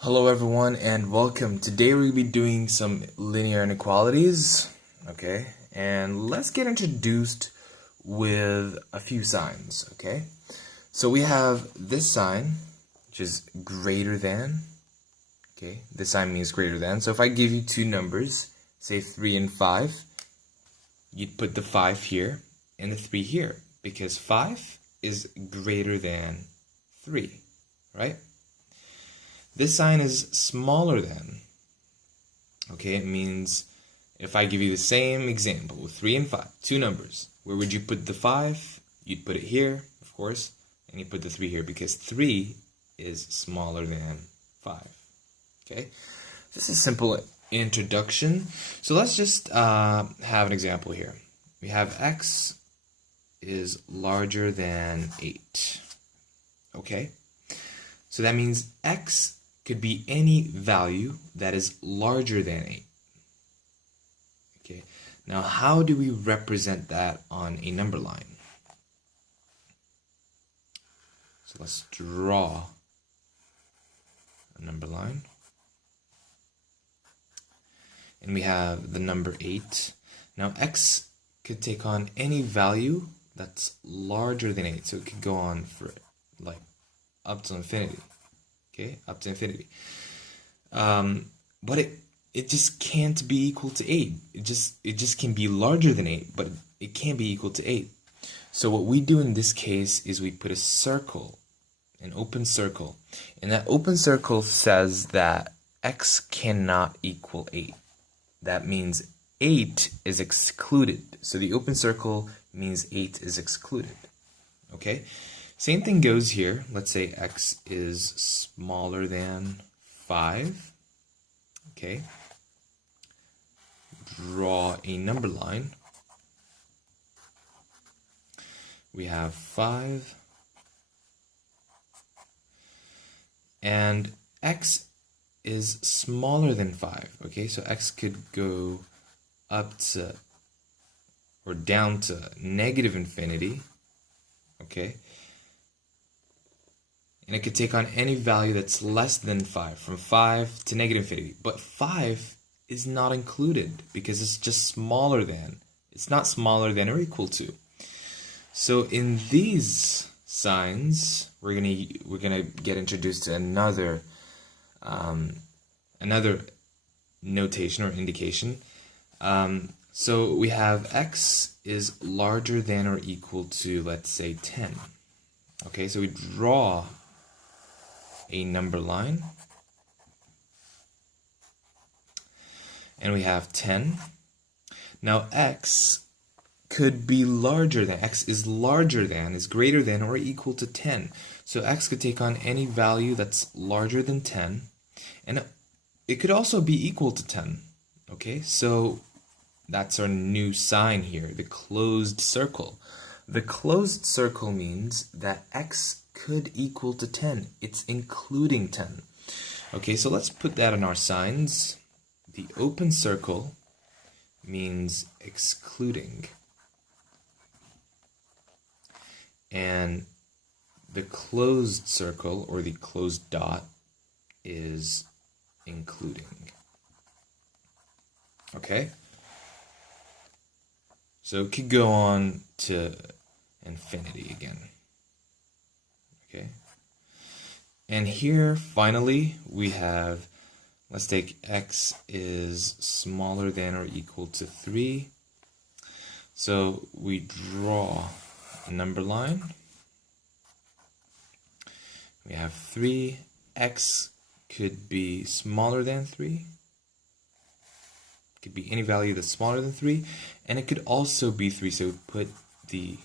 Hello everyone and welcome. Today we're going to be doing some linear inequalities, okay? And let's get introduced with a few signs, okay? So we have this sign, which is greater than, okay? This sign means greater than. So if I give you two numbers, say 3 and 5, you'd put the 5 here and the 3 here because 5 is greater than 3, right? This sign is smaller than. Okay, it means if I give you the same example with 3 and 5, two numbers, where would you put the 5? You'd put it here, of course, and you put the 3 here because 3 is smaller than 5. Okay, this is a simple introduction. So let's just have an example here. We have x is larger than 8. Okay, so that means x could be any value that is larger than 8. Okay, now how do we represent that on a number line? So let's draw a number line. And we have the number 8. Now x could take on any value that's larger than 8. So it could go on for like up to infinity. Okay, up to infinity. But it just can't be equal to 8. It just can be larger than 8, but it can't be equal to 8. So what we do in this case is we put a circle, an open circle. And that open circle says that x cannot equal 8. That means 8 is excluded. So the open circle means 8 is excluded. Okay? Same thing goes here. Let's say x is smaller than 5. Okay. Draw a number line. We have 5. And x is smaller than 5. Okay, so x could go up to or down to negative infinity. Okay. And it could take on any value that's less than 5, from 5 to negative infinity. But 5 is not included because it's just smaller than. It's not smaller than or equal to. So in these signs, we're gonna get introduced to another notation or indication. So we have x is larger than or equal to, let's say, 10. Okay, so we draw a number line, and we have 10. Now x could be larger than, x is larger than, is greater than, or equal to 10. So x could take on any value that's larger than 10, and it could also be equal to 10. Okay, so that's our new sign here, the closed circle. The closed circle means that x could equal to 10. It's including 10. Okay, so let's put that in our signs. The open circle means excluding. And the closed circle, or the closed dot, is including. Okay? So it could go on to infinity again. Okay, and here finally we have, let's take x is smaller than or equal to 3. So we draw a number line. We have 3. X could be smaller than 3. It could be any value that's smaller than 3, and it could also be 3. So we put the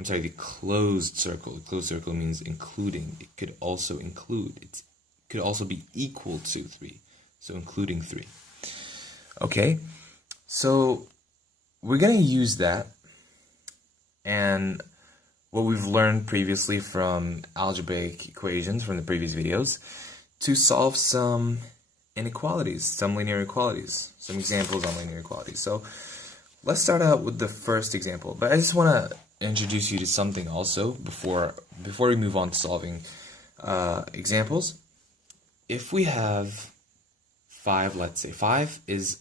the closed circle. The closed circle means including. It could also include. It could also be equal to 3. So including 3. Okay, so we're going to use that and what we've learned previously from algebraic equations from the previous videos to solve some inequalities, some linear inequalities, some examples on linear inequalities. So let's start out with the first example, but I just want to introduce you to something also before we move on to solving examples. if we have 5, let's say 5 is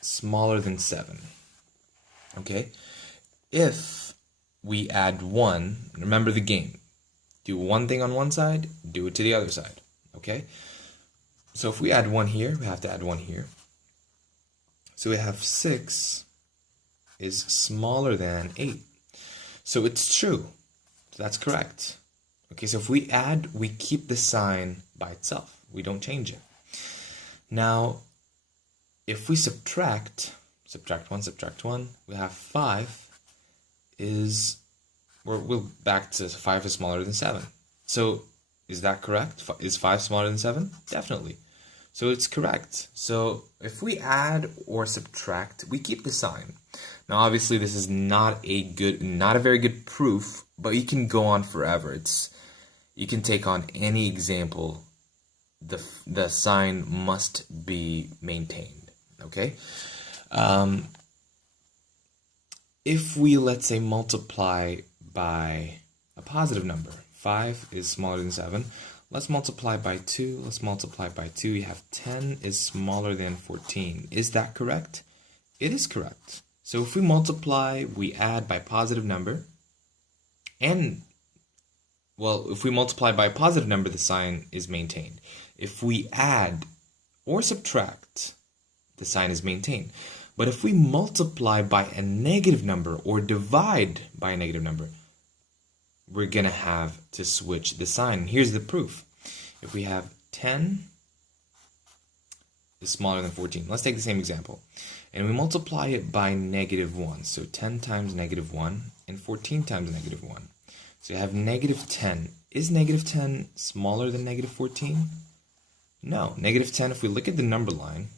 smaller than 7, okay? If we add 1, remember the game. Do one thing on one side, do it to the other side, okay? So if we add 1 here, we have to add 1 here. So we have 6 is smaller than 8. So it's true. That's correct. Okay, so if we add, we keep the sign by itself. We don't change it. Now, if we subtract 1, we have 5 is, we're back to 5 is smaller than 7. So is that correct? Is 5 smaller than 7? Definitely. So it's correct. So if we add or subtract, we keep the sign. Now obviously this is not a very good proof, but you can go on forever. You can take on any example. The sign must be maintained. Okay. If we, let's say, multiply by a positive number, 5 is smaller than 7. Let's multiply by 2. Let's multiply by 2. We have 10 is smaller than 14. Is that correct? It is correct. So if we multiply, we add by positive number. And, well, if we multiply by a positive number, the sign is maintained. If we add or subtract, the sign is maintained. But if we multiply by a negative number or divide by a negative number, we're going to have to switch the sign. Here's the proof. If we have 10 is smaller than 14. Let's take the same example. And we multiply it by negative 1. So 10 times negative 1 and 14 times negative 1. So you have negative 10. Is negative 10 smaller than negative 14? No. Negative 10, if we look at the number line,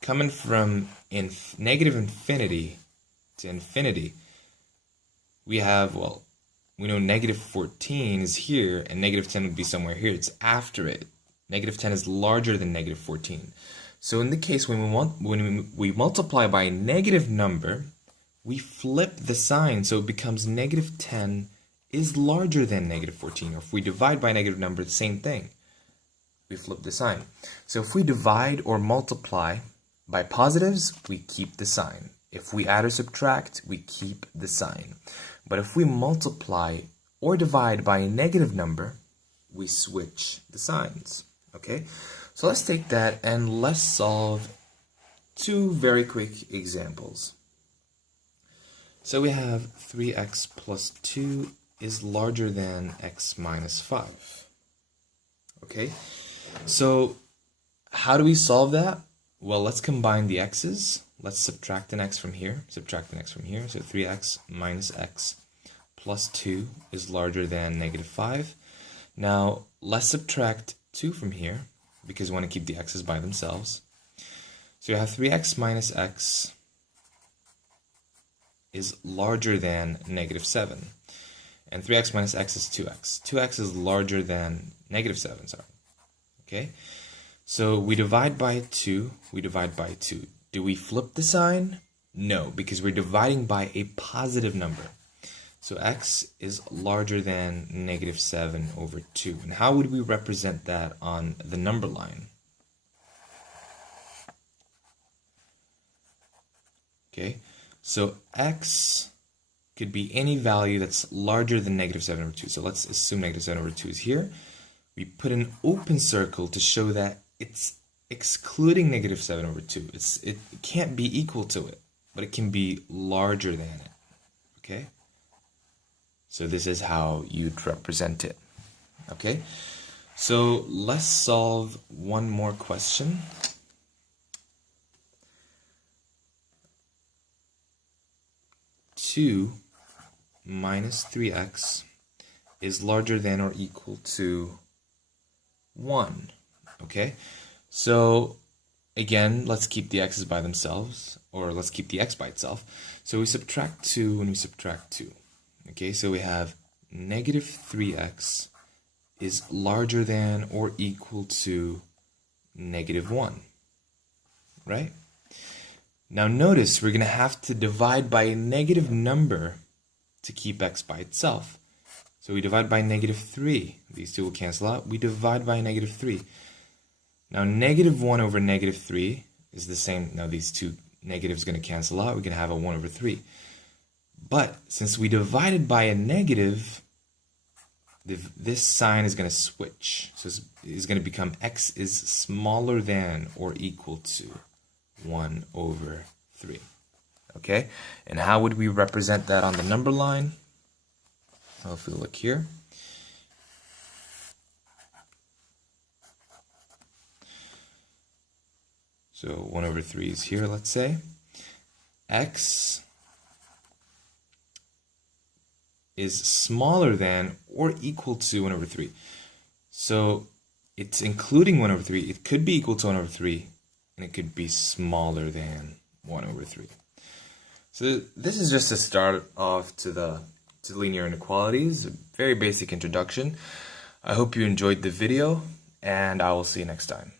coming from negative infinity to infinity, we have, well, we know negative 14 is here, and negative 10 would be somewhere here. It's after it. Negative 10 is larger than negative 14. So in the case when we multiply by a negative number, we flip the sign, so it becomes negative 10 is larger than negative 14. Or if we divide by a negative number, the same thing. We flip the sign. So if we divide or multiply by positives, we keep the sign. If we add or subtract, we keep the sign. But if we multiply or divide by a negative number, we switch the signs. Okay? So let's take that and let's solve 2 very quick examples. So we have 3x plus 2 is larger than x minus 5. Okay? So how do we solve that? Well, let's combine the x's. Let's subtract an x from here. Subtract an x from here. So 3x minus x plus 2 is larger than negative 5. Now, let's subtract 2 from here because we want to keep the x's by themselves. So you have 3x minus x is larger than negative 7. And 3x minus x is 2x. 2x is larger than negative 7, sorry. Okay? So we divide by 2, we divide by 2. Do we flip the sign? No, because we're dividing by a positive number. So x is larger than negative 7 over 2. And how would we represent that on the number line? Okay, so x could be any value that's larger than negative 7 over 2. So let's assume negative 7 over 2 is here. We put an open circle to show that it's excluding negative 7 over 2. It can't be equal to it, but it can be larger than it. Okay? So this is how you'd represent it. Okay? So let's solve one more question. Two minus 3x is larger than or equal to 1. Okay? So again, let's keep the x's by themselves, or let's keep the x by itself. So we subtract 2 and we subtract 2. Okay, so we have negative 3x is larger than or equal to negative 1. Right? Now notice we're going to have to divide by a negative number to keep x by itself. So we divide by negative 3. These two will cancel out. We divide by negative 3. Now negative 1 over negative 3 is the same. Now these two negatives are going to cancel out. We're going to have a 1 over 3. But since we divided by a negative, this sign is going to switch. So it's going to become x is smaller than or equal to 1 over 3. Okay? And how would we represent that on the number line? Well, if we look here, so 1 over 3 is here, let's say. X is smaller than or equal to 1 over 3. So it's including 1 over 3. It could be equal to 1 over 3, and it could be smaller than 1 over 3. So this is just a start off to linear inequalities, a very basic introduction. I hope you enjoyed the video, and I will see you next time.